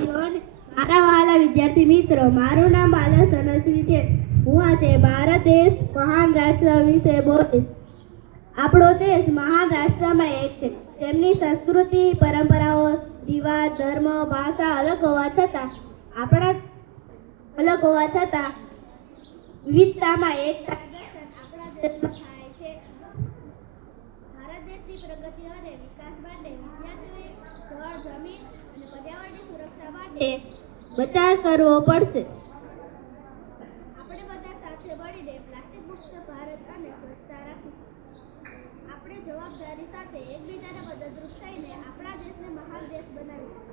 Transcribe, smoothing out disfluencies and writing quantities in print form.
વાલીઓ અને મારા વહાલા વિદ્યાર્થી મિત્રો, મારું નામ બાલા સનશ્રી છે. હું આજે ભારત દેશ મહાન રાષ્ટ્ર વિશે બોલીશ. આપણો દેશ મહાન રાષ્ટ્રમાં એક છે. તેમની સંસ્કૃતિ, પરંપરાઓ, રિવાજ, ધર્મ, ભાષા અલગ હોવા છતાં વિવિધતામાં એકતા આપણા દેશમાં થાય છે. ભારત દેશની પ્રગતિ અને વિકાસ માટે વિદ્યાર્થીઓએ જળ, જમીન અને પર્યાવરણની સુરક્ષા માટે બચાવ કરવો પડશે. આપણે બધા સાથે મળીને પ્લાસ્ટિક મુક્ત ભારત અને સ્વચ્છતા રાખીશું. આપણે જવાબદારી સાથે એકબીજાને મદદરૂપ થઈને આપણા દેશને મહાન દેશ બનાવીશું.